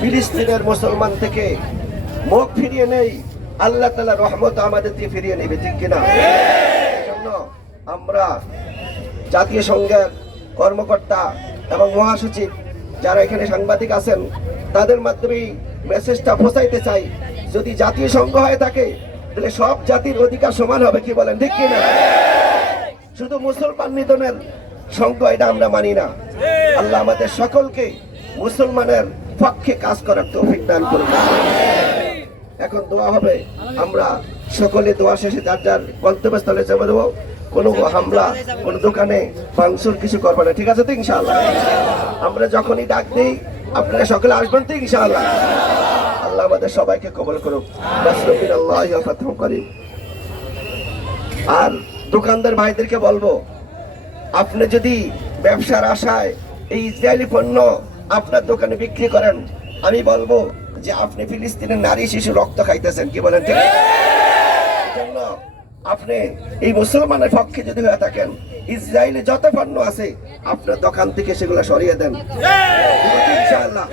ফিলিস্তিনের মুসলমান থেকে মুখ ফিরিয়ে নেই, আল্লাহ তাআলা রহমত আমাদের দিয়ে ফিরিয়ে নেবে, ঠিক কিনা? এজন্য আমরা জাতীয় সংঘের কর্মকর্তা এবং মহাসচিব যারা এখানে সাংবাদিক আছেন তাদের মাধ্যমে মেসেজটা পৌঁছাইতে চাই, যদি জাতীয় সংঘ হয়ে থাকে তাহলে সব জাতির অধিকার সমান হবে, কি বলেন, ঠিক কিনা? শুধু মুসলমান নিধনের সংঘ এটা আমরা মানি না। আল্লাহ আমাদের সকলকে মুসলমানের পক্ষে কাজ করার তৌফিক দান করুন। এখন দোয়া হবে, আমরা সকলে দোয়া শেষে যার যার গন্তব্যস্থলে চলে দেবো। কোনো হামলা, কোনো দোকানে ভাঙচুর কিছু করবো না, ঠিক আছে তো ইনশাআল্লাহ? আমরা যখনই ডাক দিই আপনারা সকলে আসবেন তো ইনশাআল্লাহ? আল্লাহ আমাদের সবাইকে কবুল করুক। আর দোকানদার ভাইদেরকে বলবো, আপনি যদি ব্যবসার আশায় এই ইসরায়েলি পণ্য আপনার দোকানে বিক্রি করেন, আমি বলবো যে আপনি ফিলিস্তিনের নারী শিশু রক্ত খাইতেছেন, কি বলেন, ঠিক? জন্য আপনি এই মুসলমানের পক্ষে যদি হয়ে থাকেন, ইসরায়েলে যত পণ্য আছে আপনার দোকান থেকে সেগুলো সরিয়ে দেন ইনশাআল্লাহ।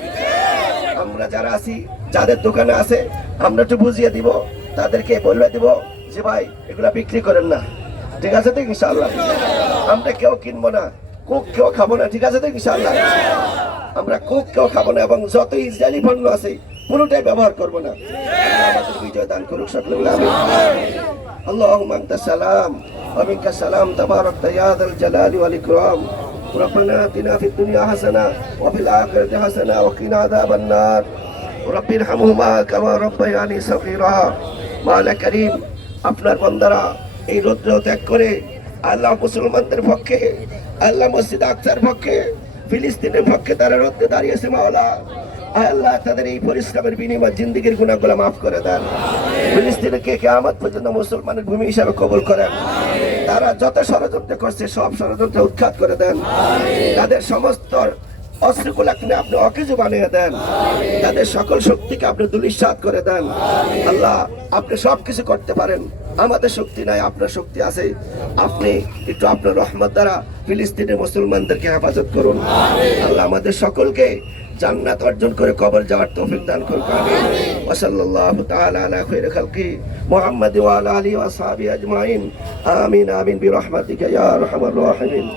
আমরা যারা আছি, যাদের দোকানে আছে, আমরা একটু বুঝিয়ে দিব, তাদেরকে বলে দিব যে ভাই এগুলা বিক্রি করেন না, ঠিক আছে তো ইনশাআল্লাহ? আমরা কেউ কিনবো না, কোক কেউ খাবো না, ঠিক আছে তো ইনশাআল্লাহ? আমরা কোক কেউ খাবো না এবং যত ইসরায়েলি পণ্য আছে পুরোটাই ব্যবহার করবো না। আমাদের বিজয় দান করুক সকলে, আমিন। اللهم انت السلام ومنك السلام تبارك يا ذا الجلال والاكرام ربنا اتنا في الدنيا حسنه وفي الاخره حسنه وقنا عذاب النار رب ارحمهما كما ربياني صغيرا। মাওলা করিম, আপনার বান্দারা এই রৌদ্র ত্যাগ করে আল্লাহ মুসলমানদের পক্ষে, আল্লাহ মসজিদ আকসার পক্ষে, ফিলিস্তিনের পক্ষে তারা রৌদ্রে দাঁড়িয়েছে। মাওলা আল্লাহ তাদের এই পরিশ্রমের বিনিময় জিন্দেগির গুনাহগুলো মাফ করে দেন। ফিলিস্তিনকে কিয়ামত পর্যন্ত মুসলমানের ভূমি হিসাবে কবুল করেন। তারা যত ষড়যন্ত্র করছে সব ষড়যন্ত্র উৎখাত করে দেন। তাদের সমস্ত অস্ত্রগুলাকে আপনি অকেজো বানিয়ে দেন। তাদের সকল শক্তিকে আপনি ধূলিসাৎ করে দেন। আল্লাহ আপনি সবকিছু করতে পারেন, আমাদের শক্তি নাই, আপনার শক্তি আছে। আপনি একটু আপনার রহমত দ্বারা ফিলিস্তিনের মুসলমানদেরকে হেফাজত করুন। আল্লাহ আমাদের সকলকে জান্নাত অর্জন করে কবর যাওয়ার তৌফিক দান করুন, আমিন। ওয়া সাল্লাল্লাহু তাআলা আলা খায়রি খালকি মুহাম্মাদ ওয়া আলা আলিহি ওয়া আসহাবিহি আজমাইন, আমিন আমিন বিরহমাতিকা ইয়া আরহামার রাহিমিন।